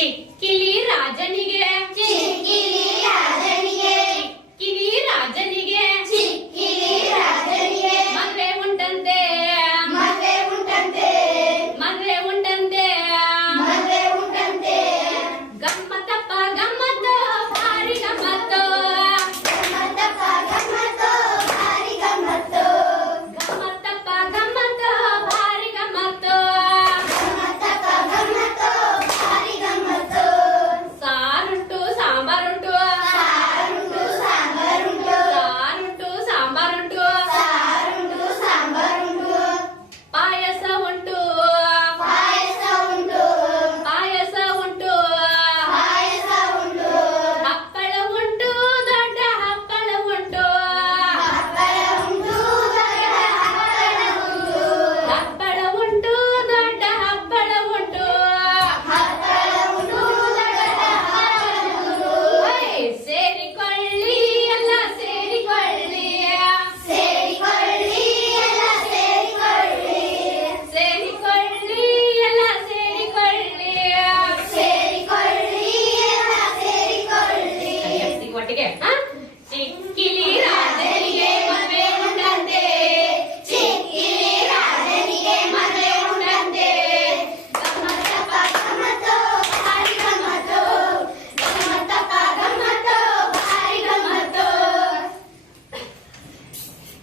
Okay.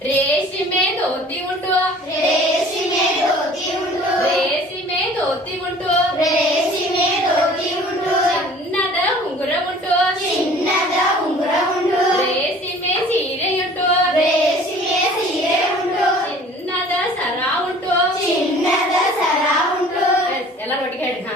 ರೇಷ್ಮೆ ಧೋತಿ ಉಂಟು ರೇಷ್ಮೆ ಧೋತಿ ಉಂಟು ರೇಷ್ಮೆ ಧೋತಿ ಉಂಟು ರೇಷ್ಮೆ ಧೋತಿ ಉಂಟು ಚಿನ್ನದ ಉಂಗುರ ಉಂಟು ಚಿನ್ನದ ಉಂಗುರ ಉಂಟು ರೇಷ್ಮೆ ಸೀರೆ ಉಂಟು ರೇಷ್ಮೆ ಸೀರೆ ಉಂಟು ಚಿನ್ನದ ಸರ ಉಂಟು ಚಿನ್ನದ ಸರ ಉಂಟು ಎಲ್ಲ ಒಟ್ಟಿಗೆ ಹಾ